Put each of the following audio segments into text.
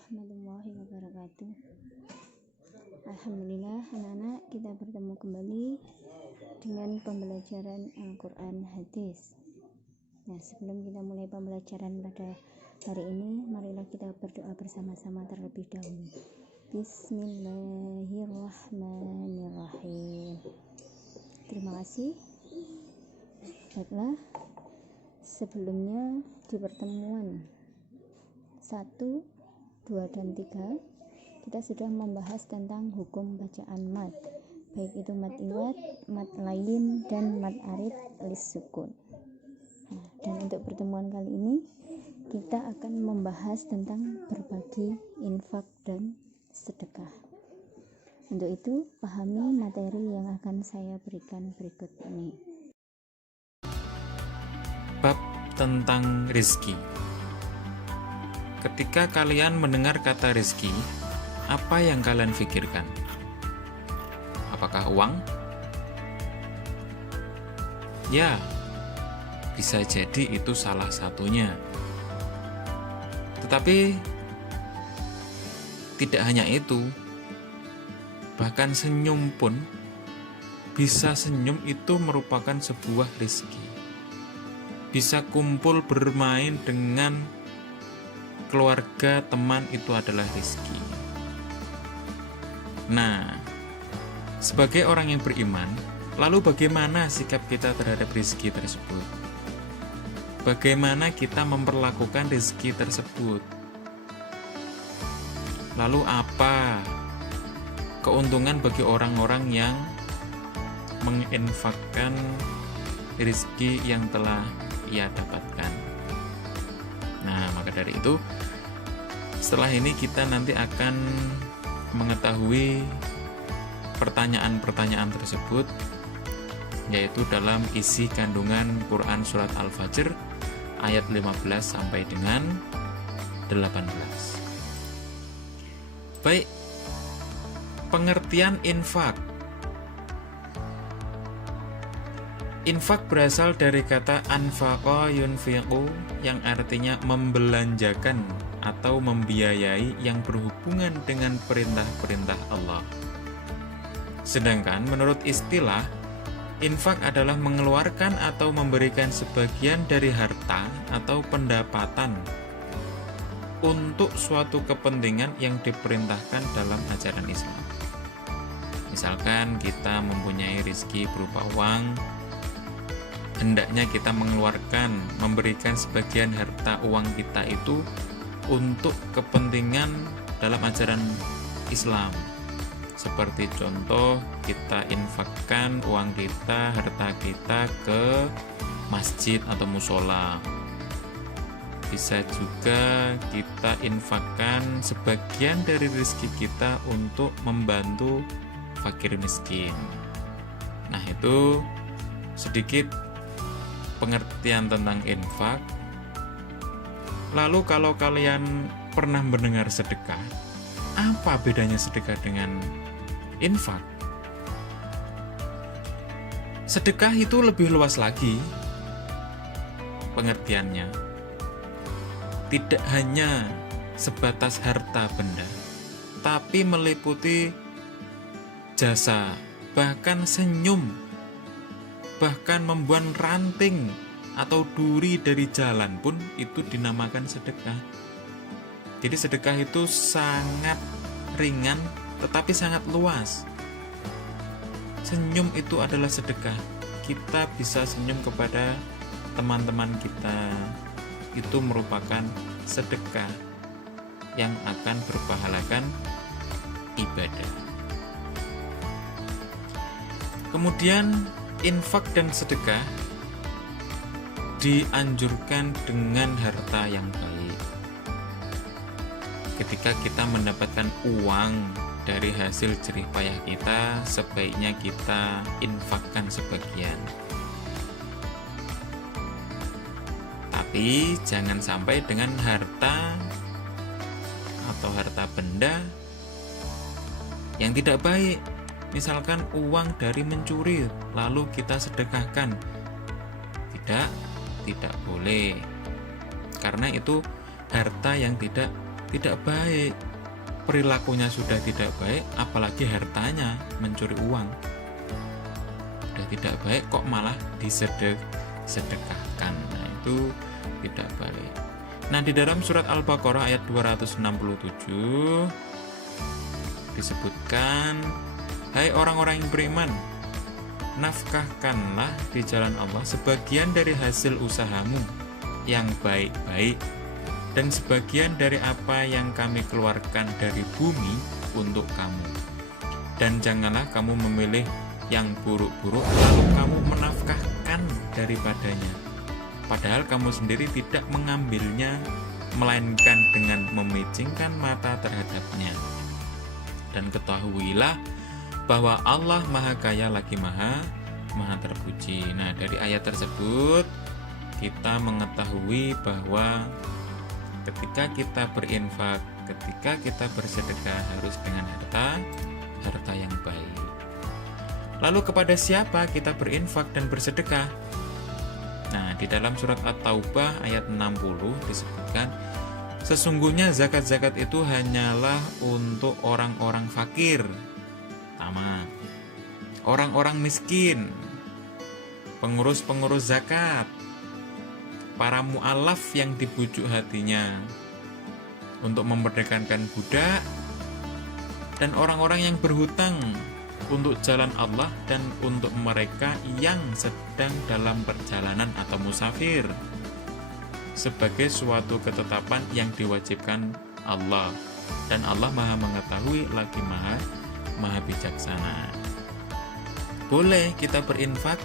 warahmatullahi wabarakatuh. Alhamdulillah anak-anak, kita bertemu kembali dengan pembelajaran Al-Quran Hadis. Nah, sebelum kita mulai pembelajaran pada hari ini, marilah kita berdoa bersama-sama terlebih dahulu. Bismillahirrahmanirrahim. Terima kasih. Baiklah, sebelumnya di pertemuan 1, 2, dan 3 kita sudah membahas tentang hukum bacaan mad, baik itu mad iwad, mad lain, dan mad arid lis-sukun. Nah, dan untuk pertemuan kali ini kita akan membahas tentang berbagi infak dan sedekah. Untuk itu, pahami materi yang akan saya berikan berikut ini. Bab tentang rizki. Ketika kalian mendengar kata rizki, apa yang kalian pikirkan? Apakah uang? Ya, bisa jadi itu salah satunya. Tetapi tidak hanya itu, bahkan senyum pun, bisa senyum itu merupakan sebuah rizki. Bisa kumpul bermain dengan keluarga, teman, itu adalah rizki. Nah, sebagai orang yang beriman, lalu bagaimana sikap kita terhadap rizki tersebut? Bagaimana kita memperlakukan rizki tersebut? Lalu apa keuntungan bagi orang-orang yang menginfakkan rizki yang telah ia dapatkan? Nah, maka dari itu, setelah ini kita nanti akan mengetahui pertanyaan-pertanyaan tersebut, yaitu dalam isi kandungan Quran Surat Al-Fajr ayat 15 sampai dengan 18. Baik, pengertian infak. Infak berasal dari kata anfaqa yunfiqu, yang artinya membelanjakan atau membiayai yang berhubungan dengan perintah-perintah Allah. Sedangkan menurut istilah, infak adalah mengeluarkan atau memberikan sebagian dari harta atau pendapatan untuk suatu kepentingan yang diperintahkan dalam ajaran Islam. Misalkan kita mempunyai rezeki berupa uang, hendaknya kita mengeluarkan, memberikan sebagian harta uang kita itu untuk kepentingan dalam ajaran Islam. Seperti contoh, kita infakkan uang kita, harta kita ke masjid atau musola. Bisa juga kita infakkan sebagian dari rezeki kita untuk membantu fakir miskin. Nah, itu sedikit pengertian tentang infak. Lalu kalau kalian pernah mendengar sedekah, apa bedanya sedekah dengan infak? Sedekah itu lebih luas lagi pengertiannya. Tidak hanya sebatas harta benda, tapi meliputi jasa, bahkan senyum, bahkan membuat ranting atau duri dari jalan pun itu dinamakan sedekah. Jadi sedekah itu sangat ringan tetapi sangat luas. Senyum itu adalah sedekah. Kita bisa senyum kepada teman-teman kita, itu merupakan sedekah yang akan berpahalatan ibadah. Kemudian infak dan sedekah dianjurkan dengan harta yang baik. Ketika kita mendapatkan uang dari hasil jerih payah kita, sebaiknya kita infakkan sebagian. Tapi jangan sampai dengan harta atau harta benda yang tidak baik. Misalkan uang dari mencuri lalu kita sedekahkan. Tidak boleh. Karena itu harta yang tidak tidak baik. Perilakunya sudah tidak baik, apalagi hartanya, mencuri uang. Sudah tidak baik kok malah disedekahkan. Nah, itu tidak baik. Nah, di dalam surat Al-Baqarah ayat 267 disebutkan, hai orang-orang yang beriman, nafkahkanlah di jalan Allah sebagian dari hasil usahamu yang baik-baik dan sebagian dari apa yang kami keluarkan dari bumi untuk kamu. Dan janganlah kamu memilih yang buruk-buruk lalu kamu menafkahkan daripadanya, padahal kamu sendiri tidak mengambilnya, melainkan dengan memicingkan mata terhadapnya. Dan ketahuilah bahwa Allah Maha Kaya lagi Maha terpuji. Nah, dari ayat tersebut kita mengetahui bahwa ketika kita berinfak, ketika kita bersedekah harus dengan harta yang baik. Lalu kepada siapa kita berinfak dan bersedekah? Nah, di dalam surat At-Taubah ayat 60 disebutkan, sesungguhnya zakat-zakat itu hanyalah untuk orang-orang fakir, orang-orang miskin, pengurus-pengurus zakat, para mu'alaf yang dibujuk hatinya untuk memerdekakan budak, dan orang-orang yang berhutang untuk jalan Allah, dan untuk mereka yang sedang dalam perjalanan atau musafir, sebagai suatu ketetapan yang diwajibkan Allah. Dan Allah Maha mengetahui lagi Maha bijaksana. Boleh kita berinfak,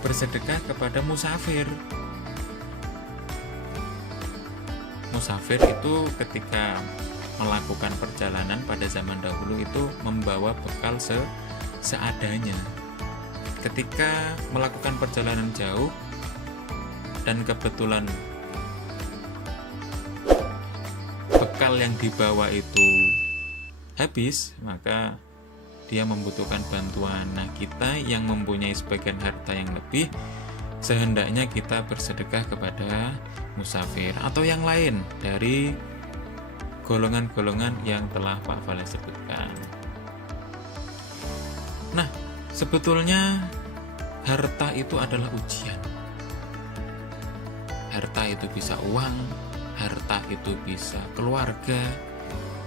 bersedekah kepada musafir. Musafir itu ketika melakukan perjalanan pada zaman dahulu itu membawa bekal seadanya. Ketika melakukan perjalanan jauh dan kebetulan bekal yang dibawa itu habis, maka dia membutuhkan bantuan. Nah, kita yang mempunyai sebagian harta yang lebih, sehendaknya kita bersedekah kepada musafir atau yang lain dari golongan-golongan yang telah Pak Fale sebutkan. Nah, sebetulnya harta itu adalah ujian. Harta itu bisa uang, harta itu bisa keluarga,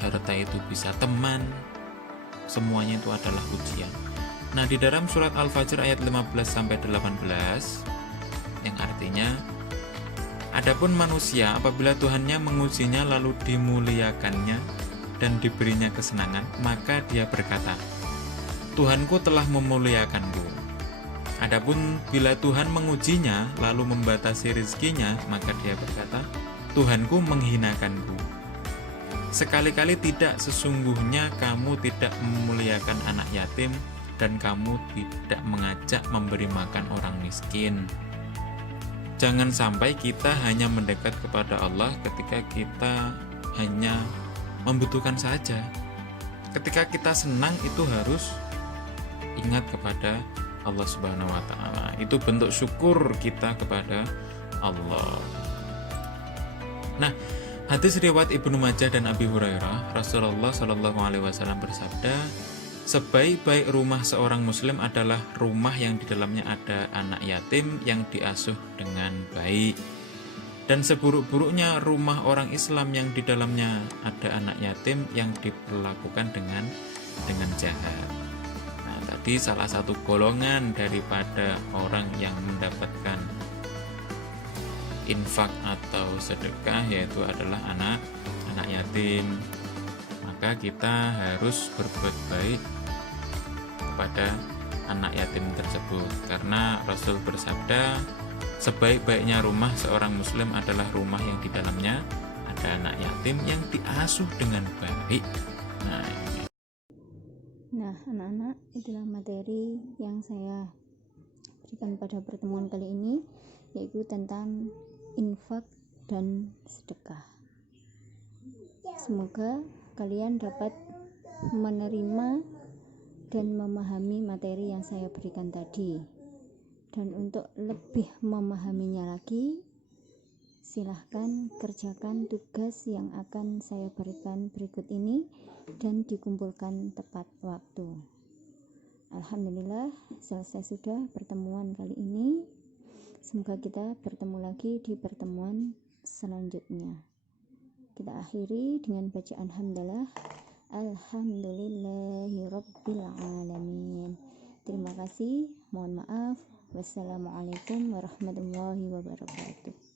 harta itu bisa teman, semuanya itu adalah ujian. Nah, di dalam surat Al-Fajr ayat 15-18 yang artinya, adapun manusia apabila Tuhannya mengujinya lalu dimuliakannya dan diberinya kesenangan, maka dia berkata, Tuhanku telah memuliakanku. Adapun bila Tuhan mengujinya lalu membatasi rezekinya, maka dia berkata, Tuhanku menghinakanku. Sekali-kali tidak, sesungguhnya kamu tidak memuliakan anak yatim dan kamu tidak mengajak memberi makan orang miskin. Jangan sampai kita hanya mendekat kepada Allah ketika kita hanya membutuhkan saja. Ketika kita senang itu harus ingat kepada Allah Subhanahu wa Ta'ala. Itu bentuk syukur kita kepada Allah. Nah, hadis riwayat Ibnu Majah dan Abi Hurairah, Rasulullah Shallallahu Alaihi Wasallam bersabda, sebaik-baik rumah seorang muslim adalah rumah yang di dalamnya ada anak yatim yang diasuh dengan baik. Dan seburuk-buruknya rumah orang Islam yang di dalamnya ada anak yatim yang diperlakukan dengan jahat. Nah, tadi salah satu golongan daripada orang yang mendapatkan infak atau sedekah yaitu adalah anak yatim. Maka kita harus berbuat baik kepada anak yatim tersebut, karena Rasul bersabda, sebaik-baiknya rumah seorang muslim adalah rumah yang di dalamnya ada anak yatim yang diasuh dengan baik. Nah, anak-anak, itulah materi yang saya berikan pada pertemuan kali ini, yaitu tentang infak dan sedekah. Semoga kalian dapat menerima dan memahami materi yang saya berikan tadi. Dan untuk lebih memahaminya lagi, Silahkan kerjakan tugas yang akan saya berikan berikut ini dan dikumpulkan tepat waktu. Alhamdulillah, selesai sudah pertemuan kali ini. Semoga kita bertemu lagi di pertemuan selanjutnya. Kita akhiri dengan bacaan hamdalah. Alhamdulillahirabbil alamin. Terima kasih, mohon maaf. Wassalamualaikum warahmatullahi wabarakatuh.